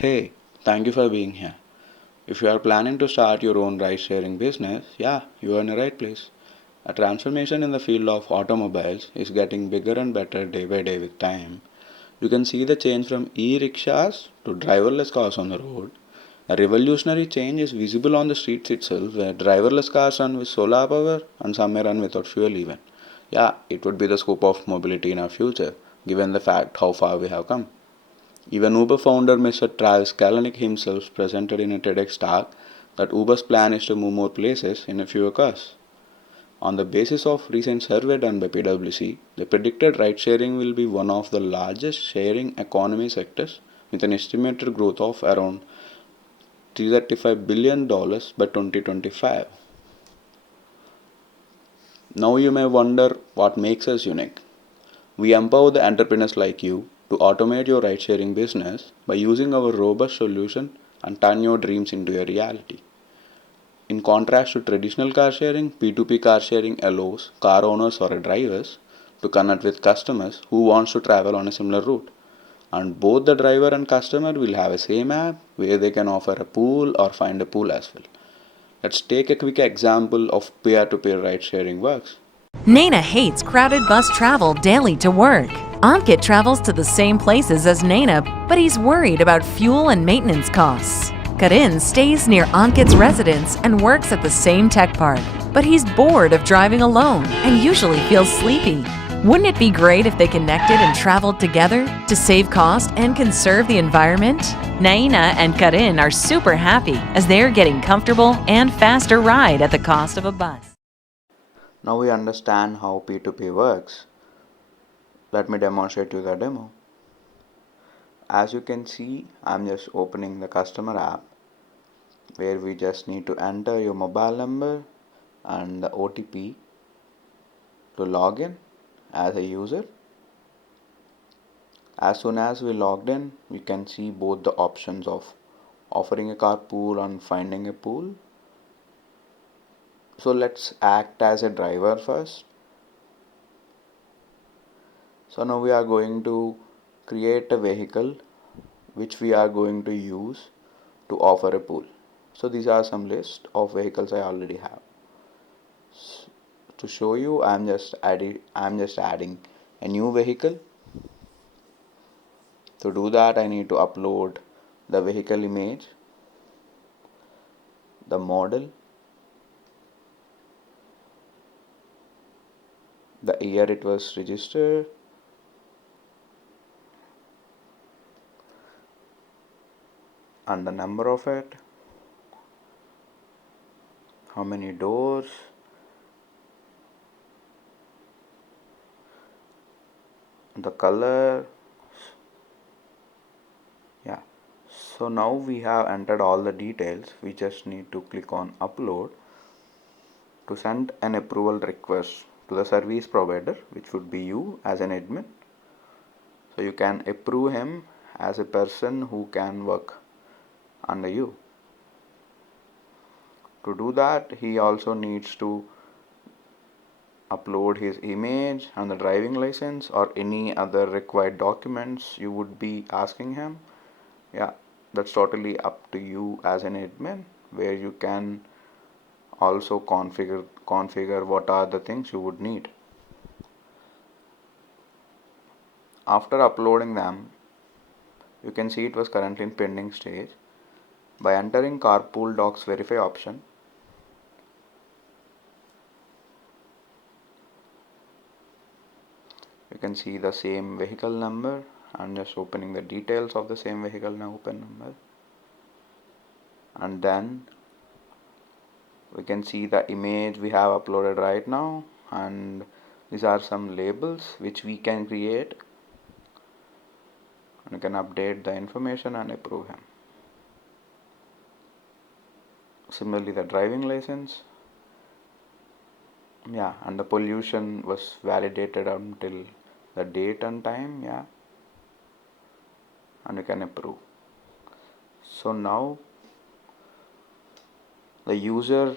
Hey, thank you for being here. If you are planning to start your own ride sharing business, yeah, you are in the right place. A transformation in the field of automobiles is getting bigger and better day by day with time. You can see the change from e rickshaws to driverless cars on the road. A revolutionary change is visible on the streets itself, where driverless cars run with solar power and some may run without fuel even. Yeah, it would be the scope of mobility in our future, given the fact how far we have come. Even Uber founder Mr. Travis Kalanick himself presented in a TEDx talk that Uber's plan is to move more places in a fewer cars. On the basis of recent survey done by PwC, they predicted ride sharing will be one of the largest sharing economy sectors with an estimated growth of around $335 billion by 2025. Now you may wonder what makes us unique. We empower the entrepreneurs like you to automate your ride sharing business by using our robust solution and turn your dreams into a reality. In contrast to traditional car sharing, P2P car sharing allows car owners or drivers to connect with customers who wants to travel on a similar route. And both the driver and customer will have a same app where they can offer a pool or find a pool as well. Let's take a quick example of peer-to-peer ride sharing works. Naina hates crowded bus travel daily to work. Ankit travels to the same places as Naina, but he's worried about fuel and maintenance costs. Karin stays near Ankit's residence and works at the same tech park, but he's bored of driving alone and usually feels sleepy. Wouldn't it be great if they connected and traveled together to save cost and conserve the environment? Naina and Karin are super happy as they're getting comfortable and faster ride at the cost of a bus. Now we understand how P2P works. Let me demonstrate you the demo. As you can see, I'm just opening the customer app where we just need to enter your mobile number and the OTP to log in as a user. As soon as we logged in, we can see both the options of offering a carpool and finding a pool. So let's act as a driver first. So now we are going to create a vehicle which we are going to use to offer a pool. So these are some list of vehicles I already have. To show you, I'm just adding a new vehicle. To do that, I need to upload the vehicle image, the model, the year it was registered, and the number of it, how many doors, the color. Yeah, so now we have entered all the details. We just need to click on upload to send an approval request to the service provider, which would be you as an admin. So you can approve him as a person who can work under you. To do that, he also needs to upload his image and the driving license or any other required documents you would be asking him. Yeah, that's totally up to you as an admin, where you can also configure what are the things you would need. After uploading them, you can see it was currently in pending stage. By entering Carpool Docs Verify option, you can see the same vehicle number. I'm just opening the details of the same vehicle now, open number, and then we can see the image we have uploaded right now, and these are some labels which we can create, and you can update the information and approve him. Similarly, the driving license, yeah, and the pollution was validated until the date and time, yeah, and you can approve. So now the user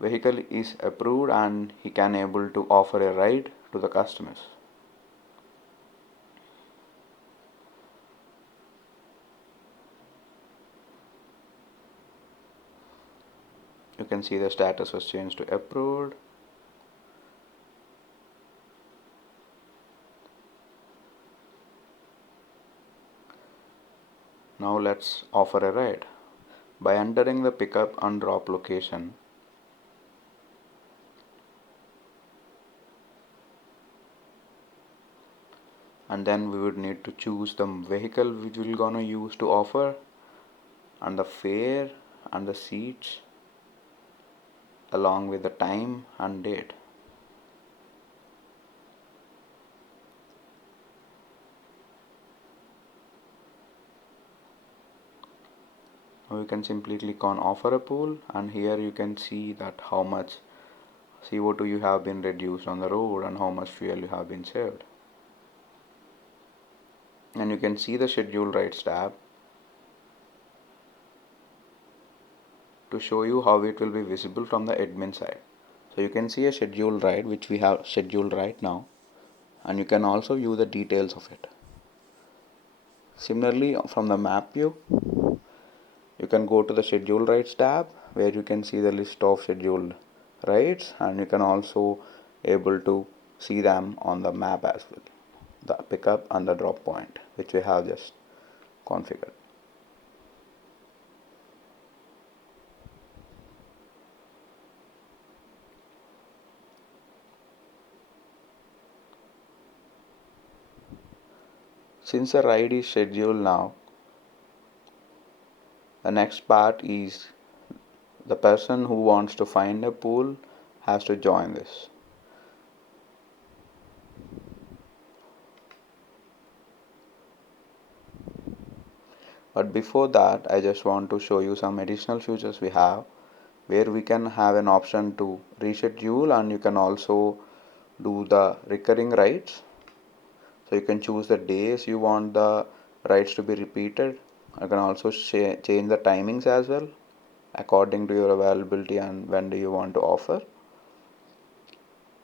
vehicle is approved and he can able to offer a ride to the customers. You can see the status was changed to approved. Now let's offer a ride. By entering the pickup and drop location, and then we would need to choose the vehicle which we're gonna use to offer, and the fare and the seats along with the time and date. Now you can simply click on offer a pool, and here you can see that how much CO2 you have been reduced on the road and how much fuel you have been saved. And you can see the schedule rides tab to show you how it will be visible from the admin side. So you can see a scheduled ride which we have scheduled right now, and you can also view the details of it. Similarly, from the map view, you can go to the scheduled rides tab where you can see the list of scheduled rides, and you can also able to see them on the map as well, the pickup and the drop point which we have just configured. Since the ride is scheduled now, the next part is the person who wants to find a pool has to join this. But before that, I just want to show you some additional features we have where we can have an option to reschedule, and you can also do the recurring rides. So you can choose the days you want the rides to be repeated. You can also change the timings as well according to your availability and when do you want to offer.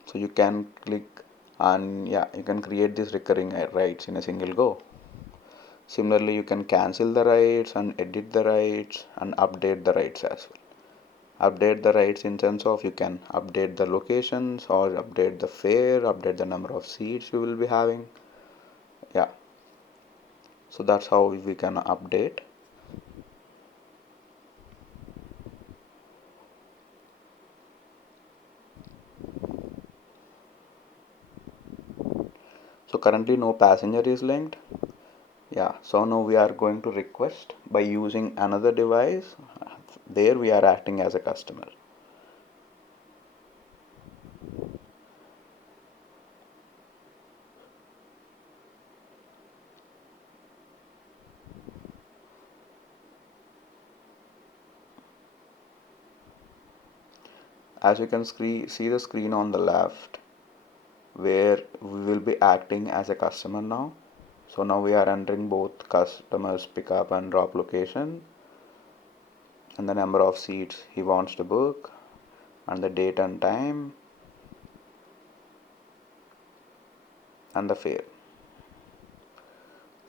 So you can click and you can create these recurring rides in a single go. Similarly, you can cancel the rides and edit the rides and update the rides as well. Update the rides in terms of you can update the locations or update the fare, update the number of seats you will be having. Yeah, so that's how we can update. So currently no passenger is linked. Yeah, so now we are going to request by using another device. There we are acting as a customer. As you can see the screen on the left where we will be acting as a customer now. So now we are entering both customers pickup and drop location and the number of seats he wants to book and the date and time and the fare.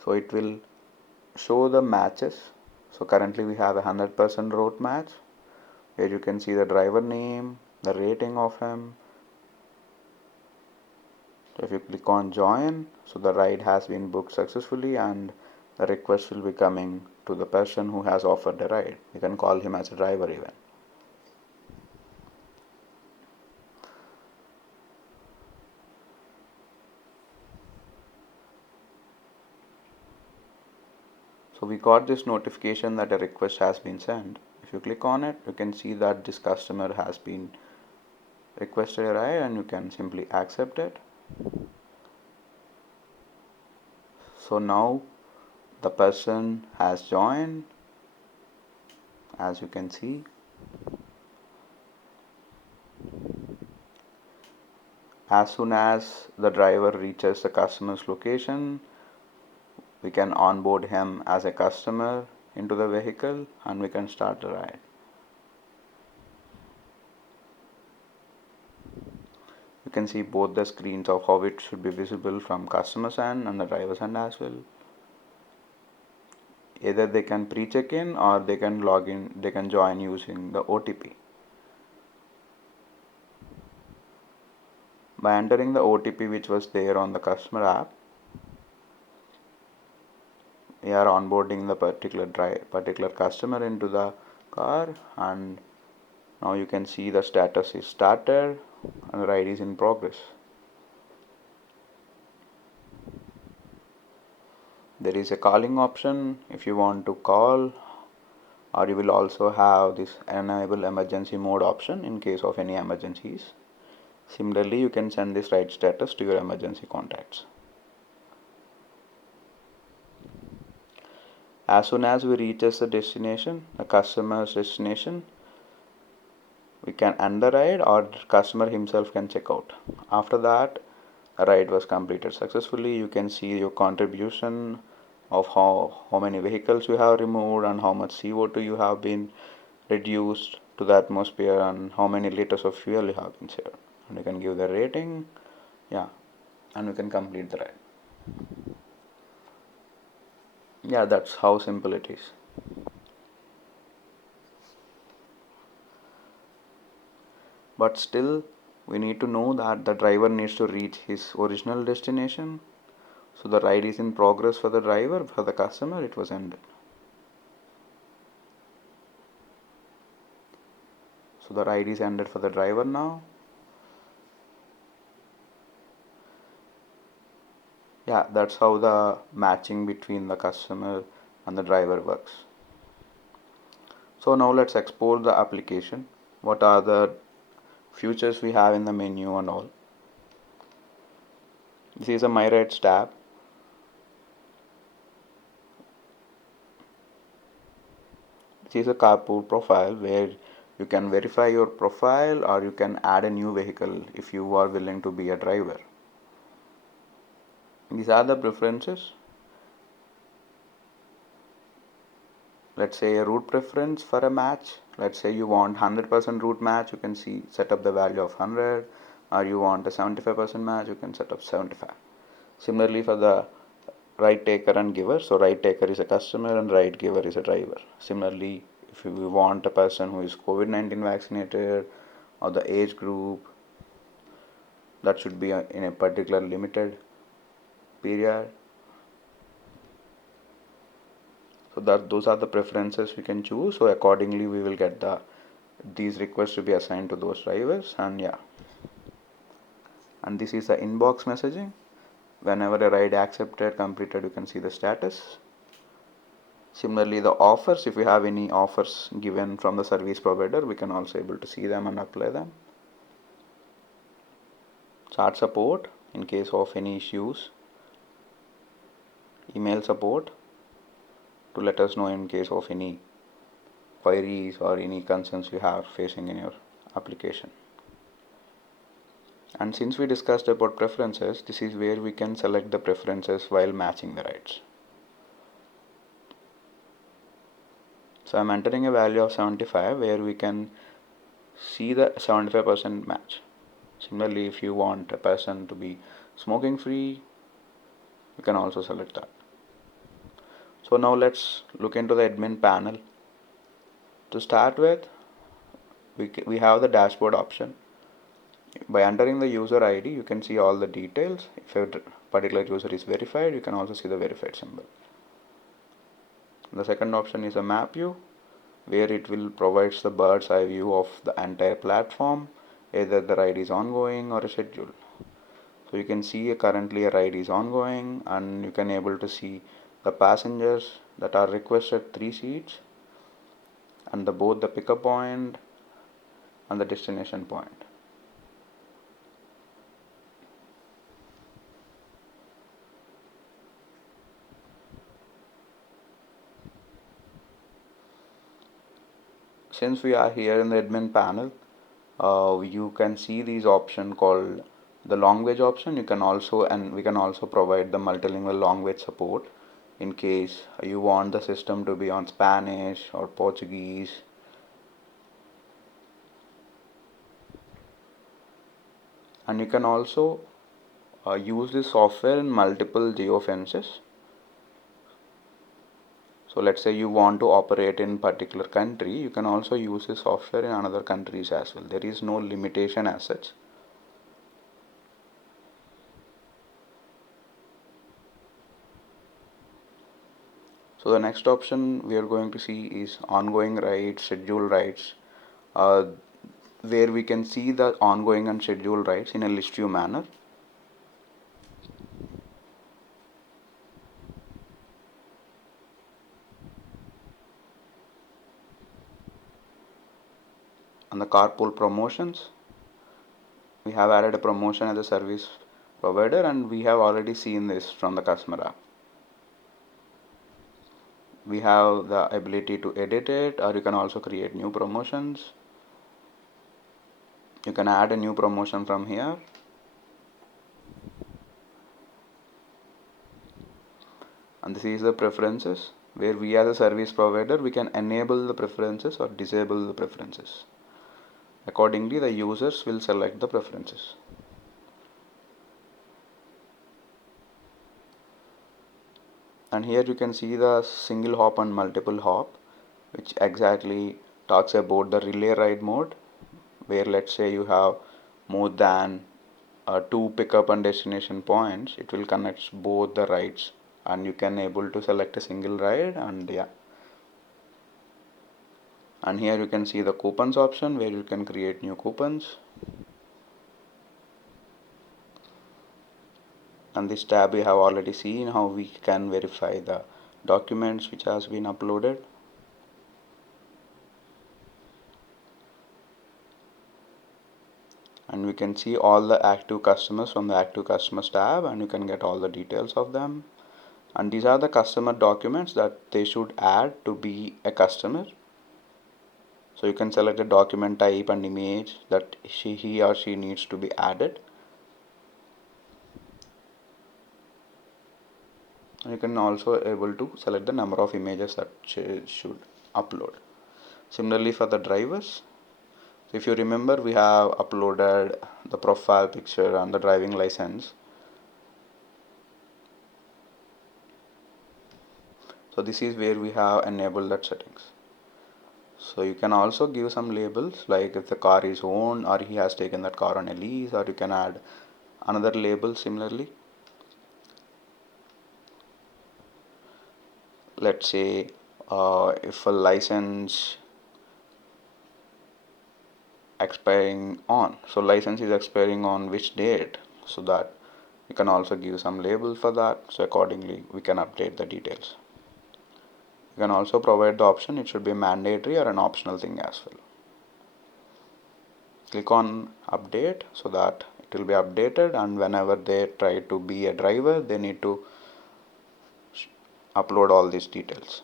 So it will show the matches. So currently we have a 100% route match where you can see the driver name, the rating of him. So if you click on join, so the ride has been booked successfully and the request will be coming to the person who has offered the ride. You can call him as a driver even. So we got this notification that a request has been sent. If you click on it, you can see that this customer has been requested a ride and you can simply accept it. So now the person has joined, as you can see. As soon as the driver reaches the customer's location, we can onboard him as a customer into the vehicle and we can start the ride. You can see both the screens of how it should be visible from customer's end and the driver's end as well. Either they can pre-check in or they can log in, they can join using the OTP. By entering the OTP which was there on the customer app, we are onboarding the particular customer into the car, and now you can see the status is started and the ride is in progress. There is a calling option if you want to call, or you will also have this enable emergency mode option in case of any emergencies. Similarly, you can send this ride status to your emergency contacts. As soon as we reaches the destination, the customer's destination, we can end the ride, or the customer himself can check out. After that, a ride was completed successfully. You can see your contribution of how many vehicles you have removed and how much CO2 you have been reduced to the atmosphere and how many liters of fuel you have been saved. And you can give the rating, yeah, and you can complete the ride. Yeah, that's how simple it is. But still, we need to know that the driver needs to reach his original destination. So the ride is in progress for the driver. For the customer, it was ended. So the ride is ended for the driver now. Yeah, that's how the matching between the customer and the driver works. So now let's explore the application. What are the features we have in the menu and all. This is a My Rides tab. This is a Carpool profile where you can verify your profile, or you can add a new vehicle if you are willing to be a driver. These are the preferences. Let's say a route preference for a match. Let's say you want 100% route match, you can set up the value of 100, or you want a 75% match, you can set up 75. Similarly for the ride taker and giver, so ride taker is a customer and ride giver is a driver. Similarly, if you want a person who is COVID-19 vaccinated, or the age group, that should be in a particular limited period. So those are the preferences we can choose. So accordingly we will get these requests to be assigned to those drivers. And yeah, and this is the inbox messaging. Whenever a ride accepted, completed, you can see the status. Similarly, the offers, if we have any offers given from the service provider, we can also able to see them and apply them. Chat support in case of any issues. Email support to let us know in case of any queries or any concerns you have facing in your application. And since we discussed about preferences, this is where we can select the preferences while matching the rides. So I'm entering a value of 75 where we can see the 75% match. Similarly, if you want a person to be smoking free, you can also select that. So now let's look into the admin panel. To start with, we have the dashboard option. By entering the user ID, you can see all the details. If a particular user is verified, you can also see the verified symbol. The second option is a map view, where it will provide the bird's eye view of the entire platform, either the ride is ongoing or a schedule. So you can see currently a ride is ongoing, and you can able to see the passengers that are requested 3 seats, and both the pickup point and the destination point. Since we are here in the admin panel, you can see these option called the language option. We can also provide the multilingual language support in case you want the system to be on Spanish or Portuguese. And you can also use this software in multiple geofences. So let's say you want to operate in particular country, you can also use this software in another countries as well. There is no limitation as such. So the next option we are going to see is ongoing rides, scheduled rides, uh, where we can see the ongoing and scheduled rides in a list view manner. On the carpool promotions, we have added a promotion as a service provider, and we have already seen this from the customer app. We have the ability to edit it, or you can also create new promotions. You can add a new promotion from here. And this is the preferences, where we as a service provider, we can enable the preferences or disable the preferences. Accordingly, the users will select the preferences. And here you can see the single hop and multiple hop, which exactly talks about the relay ride mode, where let's say you have more than two pickup and destination points, it will connect both the rides, and you can able to select a single ride. And yeah, and here you can see the coupons option, where you can create new coupons. And this tab we have already seen how we can verify the documents which has been uploaded. And we can see all the active customers from the active customers tab, and you can get all the details of them. And these are the customer documents that they should add to be a customer. So you can select the document type and image that he or she needs to be added. You can also able to select the number of images that should upload. Similarly for the drivers, so if you remember, we have uploaded the profile picture and the driving license. So this is where we have enabled that settings. So you can also give some labels, like if the car is owned or he has taken that car on a lease, or you can add another label similarly. Let's say if a license expiring on, so license is expiring on which date, so that you can also give some label for that, so accordingly we can update the details. You can also provide the option it should be mandatory or an optional thing as well. Click on update so that it will be updated, and whenever they try to be a driver, they need to upload all these details.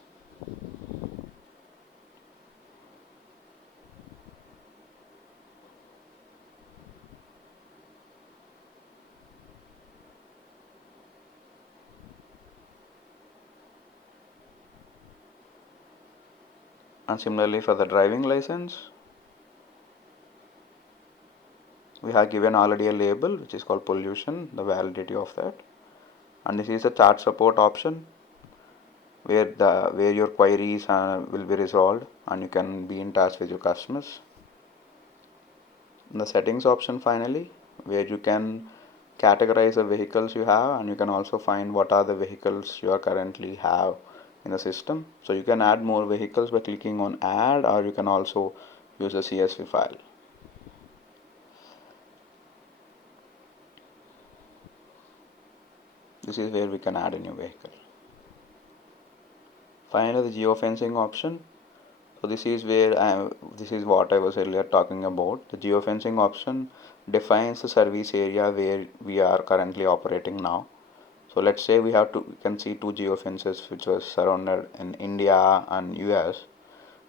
And similarly for the driving license, we have given already a label which is called pollution, the validity of that. And this is a chat support option, where your queries will be resolved, and you can be in touch with your customers. And the settings option finally, where you can categorize the vehicles you have, and you can also find what are the vehicles you are currently have in the system. So you can add more vehicles by clicking on add, or you can also use a CSV file. This is where we can add a new vehicle. Finally, the geofencing option. So this is what I was earlier talking about. The geofencing option defines the service area where we are currently operating now. So let's say we can see two geofences which was surrounded in India and US.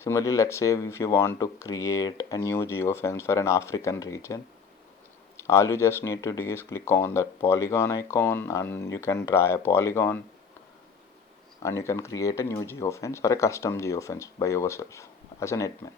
Similarly, let's say if you want to create a new geofence for an African region, all you just need to do is click on that polygon icon, and you can draw a polygon, and you can create a new geofence or a custom geofence by yourself as an admin.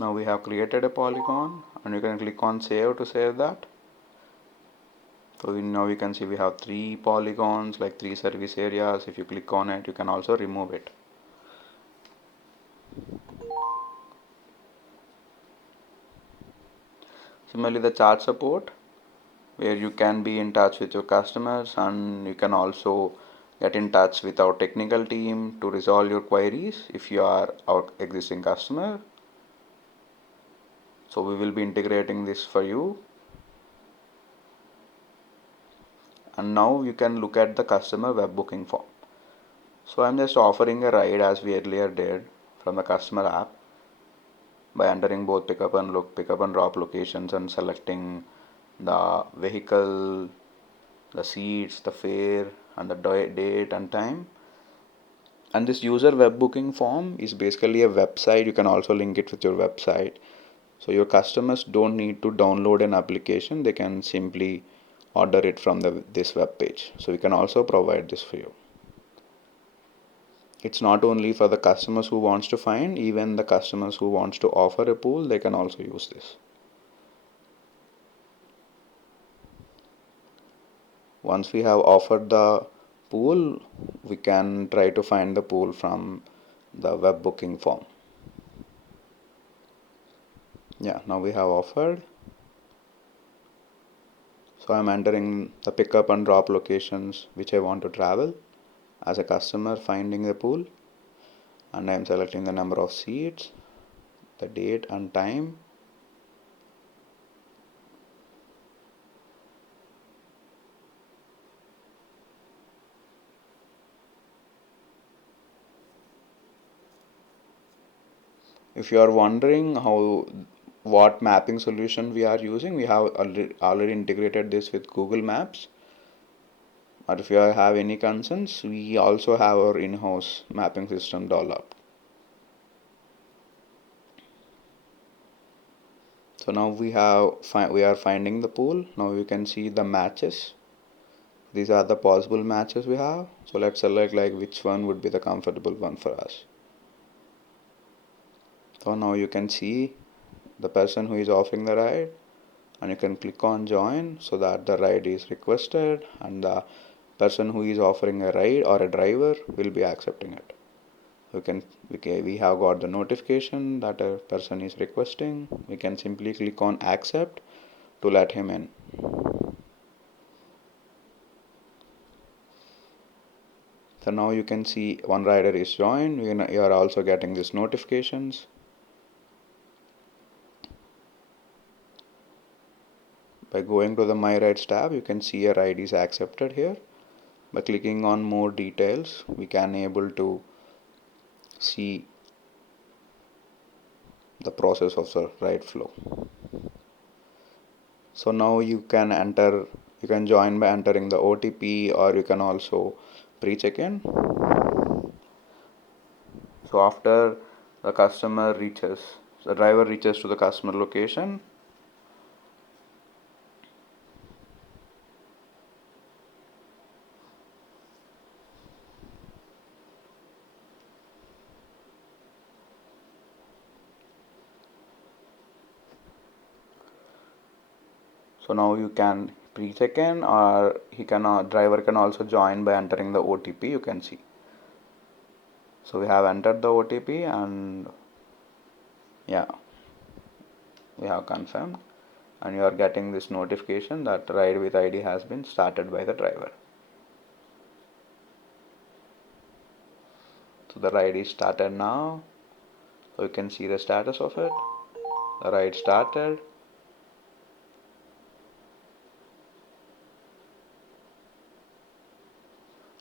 Now we have created a polygon, and you can click on save to save that. So now you can see we have 3 polygons, like 3 service areas. If you click on it, you can also remove it. Similarly, the chat support, where you can be in touch with your customers, and you can also get in touch with our technical team to resolve your queries if you are our existing customer. So we will be integrating this for you. And now you can look at the customer web booking form. So I'm just offering a ride as we earlier did from the customer app by entering both pickup and drop locations and selecting the vehicle, the seats, the fare, and the date and time. And this user web booking form is basically a website. You can also link it with your website. So your customers don't need to download an application. They can simply order it from this web page. So we can also provide this for you. It's not only for the customers who wants to find, even the customers who wants to offer a pool, they can also use this. Once we have offered the pool, we can try to find the pool from the web booking form. Yeah, now we have offered. So I'm entering the pickup and drop locations which I want to travel as a customer finding the pool, and I'm selecting the number of seats, the date and time. If you are wondering what mapping solution we are using, we have already integrated this with Google Maps. Or if you have any concerns, we also have our in-house mapping system developed. So now we are finding the pool. Now you can see the matches. These are the possible matches we have. So let's select like which one would be the comfortable one for us. So now you can see the person who is offering the ride, and you can click on join so that the ride is requested, and the person who is offering a ride or a driver will be accepting it. We have got the notification that a person is requesting. We can simply click on accept to let him in. So now you can see one rider is joined. You are also getting these notifications. By going to the My Rides tab, you can see a ride is accepted here. By clicking on more details, we can able to see the process of the ride flow. So now you can join by entering the OTP, or you can also pre-check-in. So after the driver reaches to the customer location, so now you can pre-check-in, or driver can also join by entering the OTP. You can see. So we have entered the OTP, and yeah, we have confirmed, and you are getting this notification that ride with ID has been started by the driver. So the ride is started now. So you can see the status of it. The ride started.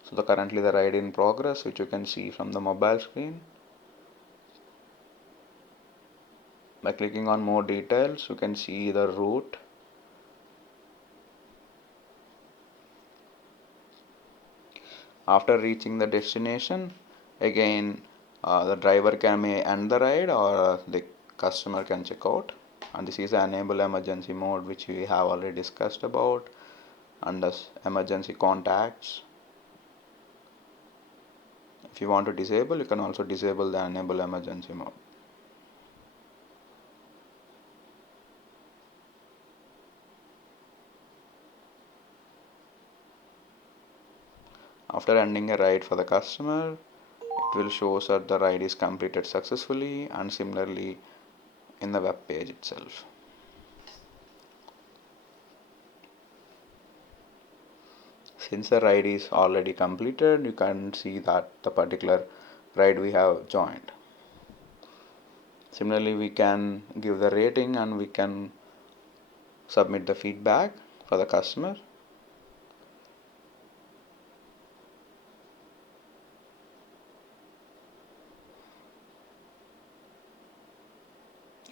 So currently the ride in progress, which you can see from the mobile screen. By clicking on more details, you can see the route. After reaching the destination, again the driver may end the ride, or the customer can check out. And this is the enable emergency mode, which we have already discussed about, and the emergency contacts. If you want to disable, you can also disable the enable emergency mode. After ending a ride for the customer, it will show that the ride is completed successfully, and similarly in the web page itself. Since the ride is already completed, you can see that the particular ride we have joined. Similarly, we can give the rating and we can submit the feedback for the customer.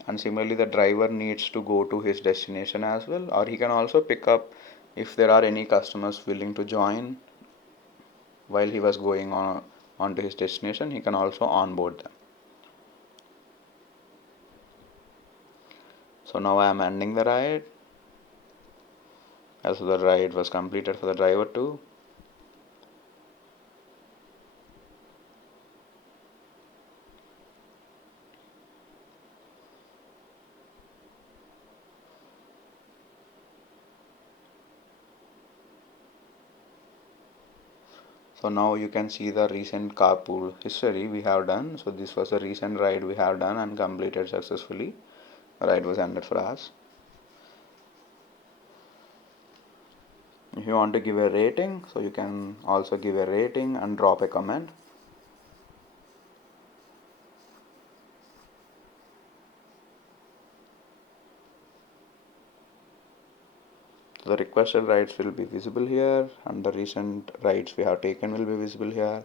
And similarly, the driver needs to go to his destination as well, or he can also pick up if there are any customers willing to join while he was going on to his destination. He can also onboard them. So now I am ending the ride, as the ride was completed for the driver too. So now you can see the recent carpool history we have done. So this was a recent ride we have done and completed successfully. The ride was ended for us. If you want to give a rating, so you can also give a rating and drop a comment. The requested rides will be visible here, and the recent rides we have taken will be visible here,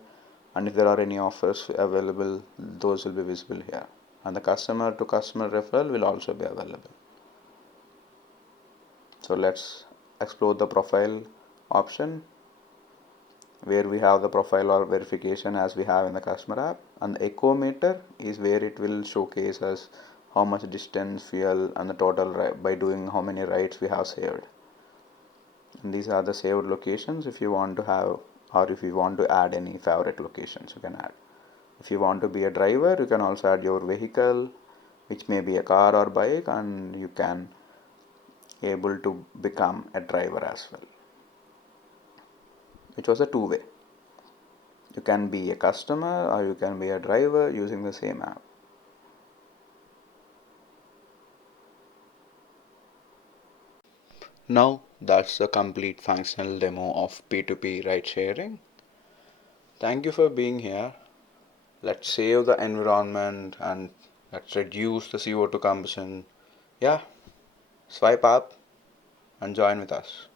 and if there are any offers available, those will be visible here, and the customer to customer referral will also be available. So let's explore the profile option, where we have the profile or verification as we have in the customer app, and the echo meter is where it will showcase us how much distance, fuel, and the total by doing how many rides we have saved. And these are the saved locations. If you want to have, or if you want to add any favorite locations, you can add. If you want to be a driver, you can also add your vehicle, which may be a car or bike, and you can able to become a driver as well, which was a two-way. You can be a customer or you can be a driver using the same app. Now that's the complete functional demo of P2P ride sharing. Thank you for being here. Let's save the environment and let's reduce the CO2 consumption. Yeah, swipe up and join with us.